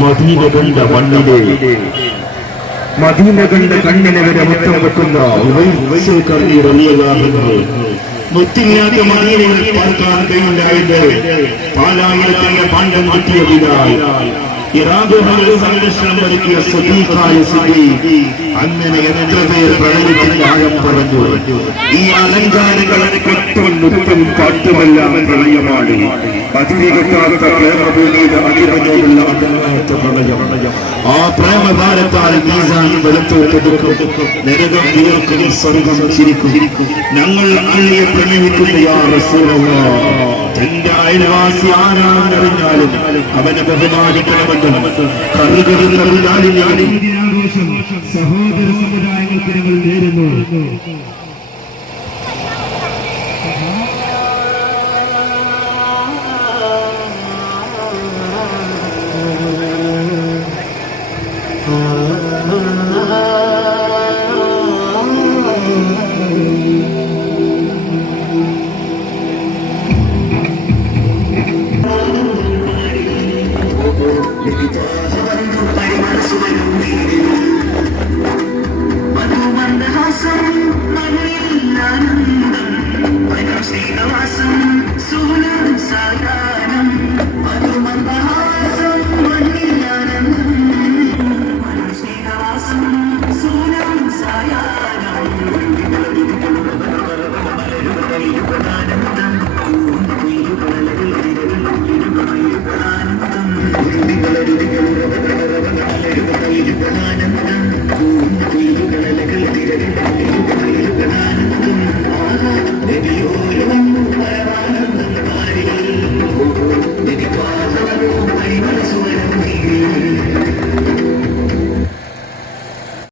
Medina കണ്ട മണ്ണിലെ Medina കണ്ട കണ്ണിനെ വരെ മുറ്റം വെക്കുന്ന മുറ്റില്ലാത്ത മദീനയിൽ പാർക്കാൻ കഴിയില്ലായത് പാലായിരത്തിന്റെ പാണ്ഡം കിട്ടിയതിനാൽ ഇറാഖുകളിൽ സംരക്ഷണം ഒരുക്കിയ സുദീഖായ സുദീഖ് അങ്ങനെ എത്ര പേർ പ്രളയത്തിന്റെ ആഴം പറഞ്ഞു. ഈ അലങ്കാരങ്ങളെ കെട്ടും മുത്തും പാട്ടുമെല്ലാം പ്രളയമാണ്. അതിരികത്താത്ത പ്രേമഭൂമിയുടെ അടിമനോടുള്ള അകലാത്ത പ്രളയം. ആ പ്രേമഭാരത്താൽ മീസാൻ വെളുത്തോട്ടെടുക്കും നരകം വിയർക്കും സ്വർഗം ചിരിക്കും. ഞങ്ങൾ അള്ളിയെ പ്രണയിക്കുന്ന യാ റസൂലല്ലാഹ് തന്റെ അയൽവാസി ആരാണെന്നറിഞ്ഞാലും അവനെ ബഹുമാനിക്കണമെന്നും ആഘോഷം. സഹോദര ദൈവത്തെ ഞങ്ങൾ നേരുന്നു It's so.